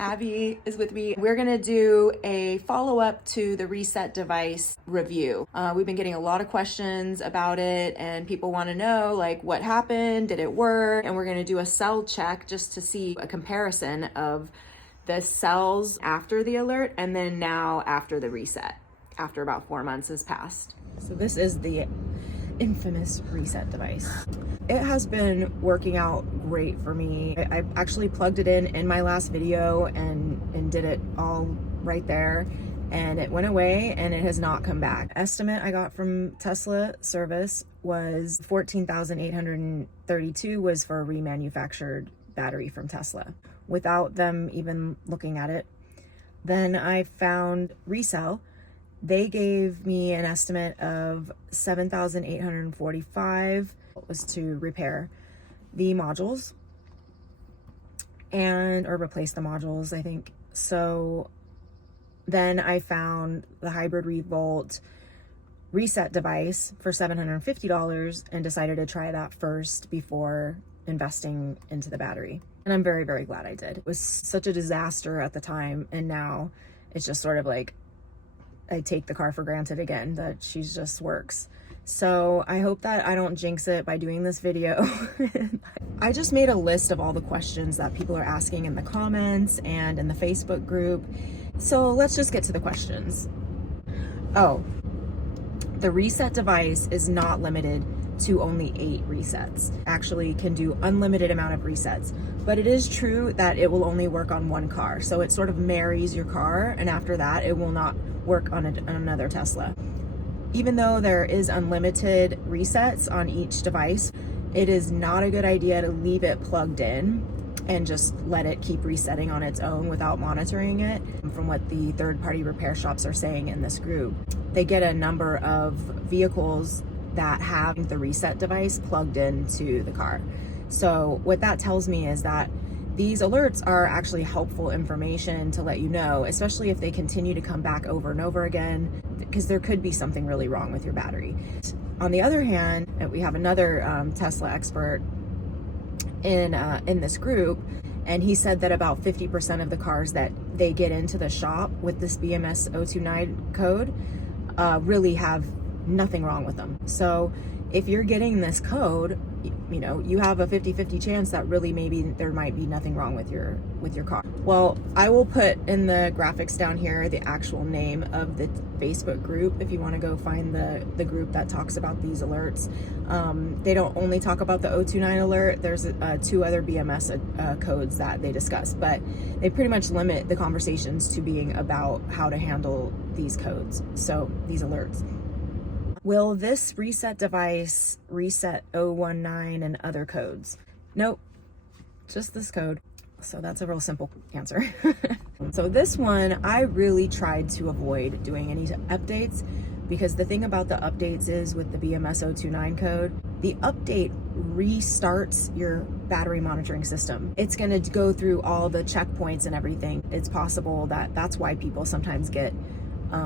Abby is with me. We're gonna do a follow-up to the reset device review. We've been getting a lot of questions about it and people wanna know like what happened, did it work? And we're gonna do a cell check just to see a comparison of the cells after the alert and then now after the reset, after about 4 months has passed. So this is the infamous reset device. It has been working out great for me. I actually plugged it in my last video and did it all right there, and it went away and it has not come back. Estimate I got from Tesla service was $14,832 was for a remanufactured battery from Tesla without them even looking at it. Then I found Resell. They gave me an estimate of $7,845 was to repair the modules or replace the modules, I think. So then I found the hybrid revolt reset device for $750 and decided to try that first before investing into the battery. And I'm very, very glad I did. It was such a disaster at the time, and now it's just sort of like I take the car for granted again, that she just works. So I hope that I don't jinx it by doing this video. I just made a list of all the questions that people are asking in the comments and in the Facebook group. So let's just get to the questions. Oh, the reset device is not limited to only 8 resets. Actually can do unlimited amount of resets, but it is true that it will only work on one car. So it sort of marries your car, and after that it will not work on another Tesla. Even though there is unlimited resets on each device, it is not a good idea to leave it plugged in and just let it keep resetting on its own without monitoring it. From what the third-party repair shops are saying in this group, they get a number of vehicles that have the reset device plugged into the car. So what that tells me is that these alerts are actually helpful information to let you know, especially if they continue to come back over and over again, because there could be something really wrong with your battery. On the other hand, we have another Tesla expert in this group, and he said that about 50% of the cars that they get into the shop with this BMS029 code really have nothing wrong with them. So if you're getting this code, you know, you have a 50-50 chance that really maybe there might be nothing wrong with your car. Well, I will put in the graphics down here the actual name of the Facebook group if you want to go find the group that talks about these alerts. They don't only talk about the 029 alert. There's 2 other BMS codes that they discuss, but they pretty much limit the conversations to being about how to handle these codes, so these alerts. Will this reset device reset 019 and other codes? Nope, just this code. So that's a real simple answer. So this one, I really tried to avoid doing any updates, because the thing about the updates is with the BMS029 code, the update restarts your battery monitoring system. It's gonna go through all the checkpoints and everything. It's possible that that's why people sometimes get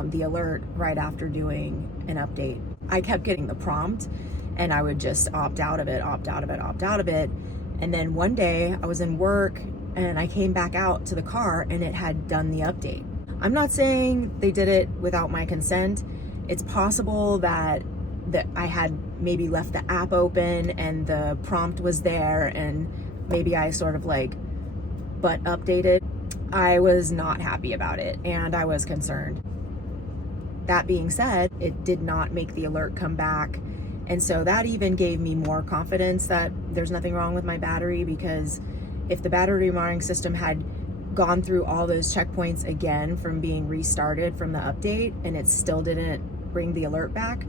the alert right after doing an update. I kept getting the prompt and I would just opt out of it. And then one day I was in work and I came back out to the car and it had done the update. I'm not saying they did it without my consent. It's possible that I had maybe left the app open and the prompt was there and maybe I sort of like butt updated. I was not happy about it and I was concerned. That being said, it did not make the alert come back. And so that even gave me more confidence that there's nothing wrong with my battery, because if the battery monitoring system had gone through all those checkpoints again from being restarted from the update and it still didn't bring the alert back,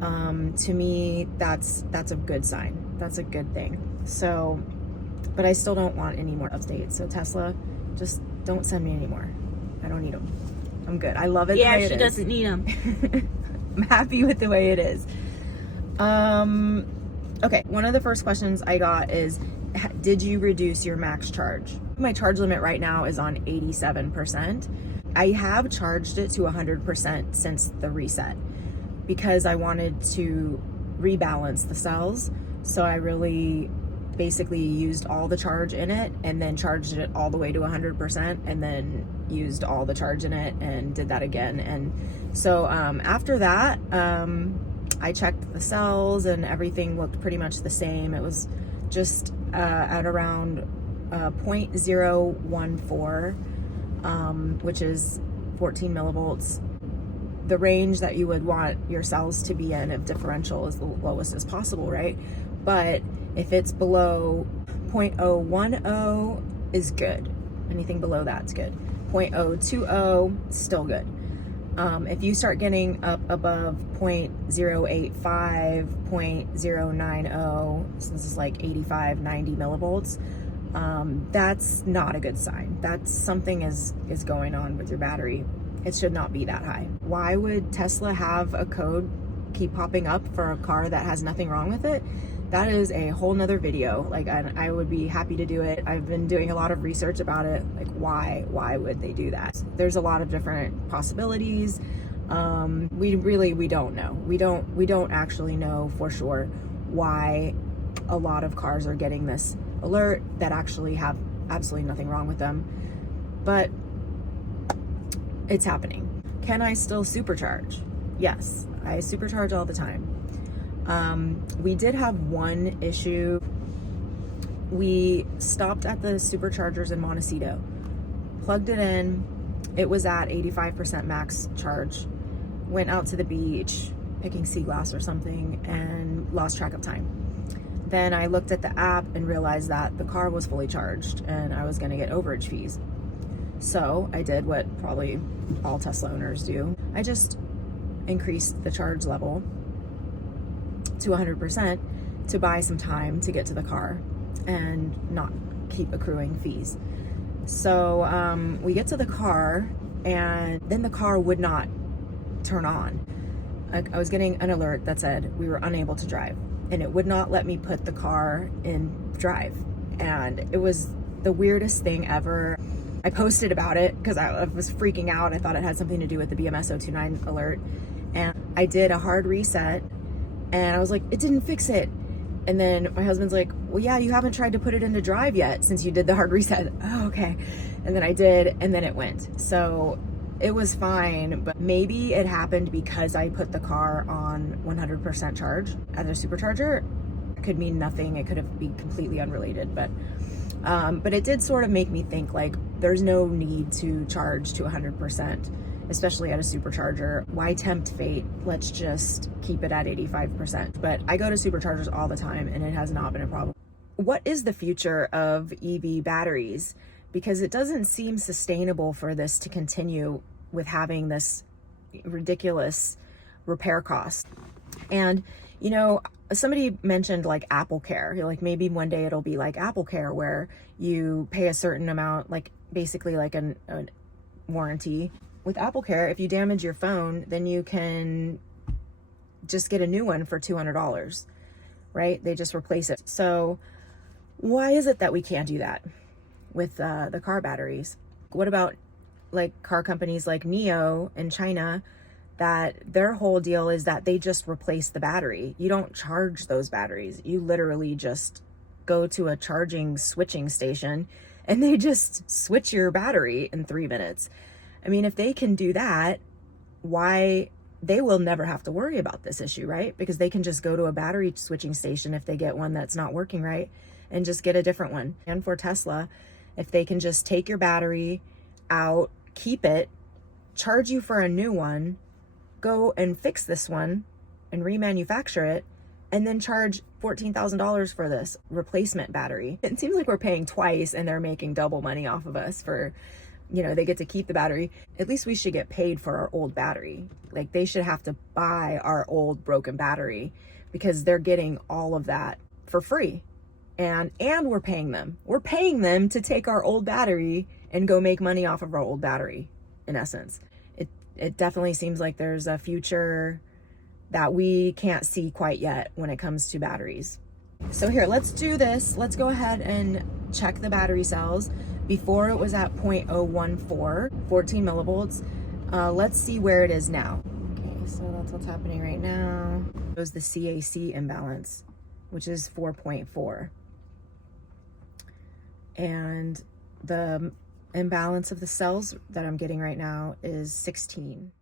to me, that's a good sign. That's a good thing. So, but I still don't want any more updates. So Tesla, just don't send me any more. I don't need them. I'm good. I love it. Yeah, she doesn't need them. I'm happy with the way it is. Okay, one of the first questions I got is, did you reduce your max charge? My charge limit right now is on 87%. I have charged it to 100% since the reset because I wanted to rebalance the cells. So I really basically used all the charge in it and then charged it all the way to 100% and then used all the charge in it and did that again. And so after that, I checked the cells and everything looked pretty much the same. It was just at around 0.014, which is 14 millivolts. The range that you would want your cells to be in if differential is the lowest as possible, right? But if it's below 0.010 is good. Anything below that's good. 0.020 still good. If you start getting up above 0.085, 0.090, so this is like 85, 90 millivolts, that's not a good sign. That's something is going on with your battery. It should not be that high. Why would Tesla have a code keep popping up for a car that has nothing wrong with it? That is a whole nother video. Like, I would be happy to do it. I've been doing a lot of research about it. Like, why would they do that? There's a lot of different possibilities. We don't know. We don't actually know for sure why a lot of cars are getting this alert that actually have absolutely nothing wrong with them. But it's happening. Can I still supercharge? Yes, I supercharge all the time. We did have one issue. We stopped at the superchargers in Montecito, plugged it in. It was at 85% max charge. Went out to the beach, picking sea glass or something, and lost track of time. Then I looked at the app and realized that the car was fully charged and I was gonna get overage fees. So I did what probably all Tesla owners do. I just increased the charge level to 100% to buy some time to get to the car and not keep accruing fees. So we get to the car and then the car would not turn on. I was getting an alert that said we were unable to drive, and it would not let me put the car in drive. And it was the weirdest thing ever. I posted about it because I was freaking out. I thought it had something to do with the BMS029 alert. And I did a hard reset and I was like, it didn't fix it. And then my husband's like, well, yeah, you haven't tried to put it into drive yet since you did the hard reset. Oh, okay. And then I did, and then it went. So it was fine, but maybe it happened because I put the car on 100% charge at a supercharger. It could mean nothing. It could have been completely unrelated, but it did sort of make me think, like, there's no need to charge to 100%, especially at a supercharger. Why tempt fate? Let's just keep it at 85%. But I go to superchargers all the time and it has not been a problem. What is the future of EV batteries? Because it doesn't seem sustainable for this to continue with having this ridiculous repair cost. And, you know, somebody mentioned like Apple Care. Like maybe one day it'll be like Apple Care where you pay a certain amount, like basically like a warranty. With Apple Care, if you damage your phone, then you can just get a new one for $200, right? They just replace it. So why is it that we can't do that with the car batteries? What about like car companies like NIO in China, that their whole deal is that they just replace the battery. You don't charge those batteries. You literally just go to a charging switching station and they just switch your battery in 3 minutes. I mean, if they can do that, why they will never have to worry about this issue, right? Because they can just go to a battery switching station if they get one that's not working right and just get a different one. And for Tesla, if they can just take your battery out, keep it, charge you for a new one, go and fix this one and remanufacture it, and then charge $14,000 for this replacement battery. It seems like we're paying twice and they're making double money off of us for, you know, they get to keep the battery. At least we should get paid for our old battery. Like they should have to buy our old broken battery because they're getting all of that for free. And we're paying them. We're paying them to take our old battery and go make money off of our old battery, in essence. It definitely seems like there's a future that we can't see quite yet when it comes to batteries. So here, let's do this. Let's go ahead and check the battery cells. Before it was at 0.014, 14 millivolts. Let's see where it is now. Okay, so that's what's happening right now. It was the CAC imbalance, which is 4.4. and the imbalance of the cells that I'm getting right now is 16.